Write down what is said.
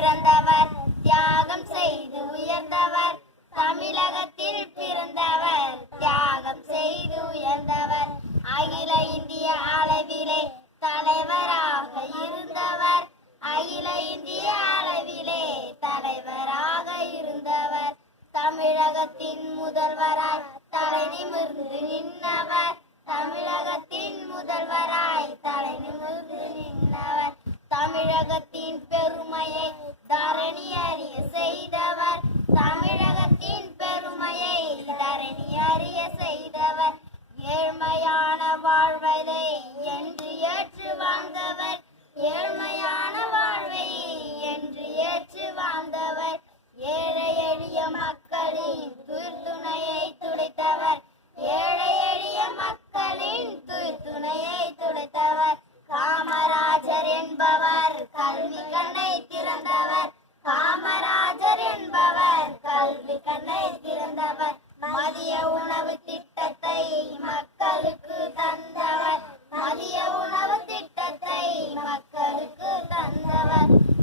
பிறந்தவர் தியாகம் செய்து உயர்ந்தவர் தமிழகத்தில் பிறந்தவர் தியாகம் செய்து உயர்ந்தவர் அகில இந்திய அளவிலே தலைவராக இருந்தவர் அகில இந்திய அளவிலே தலைவராக இருந்தவர் தமிழகத்தின் முதல்வராய் தலை நிமிர்ந்து நின்றவர் தமிழகத்தின் பெருமையை தரணி அறிய செய்தவர். தமிழகத்தின் பெருமையை தரணி அறிய செய்தவர். わって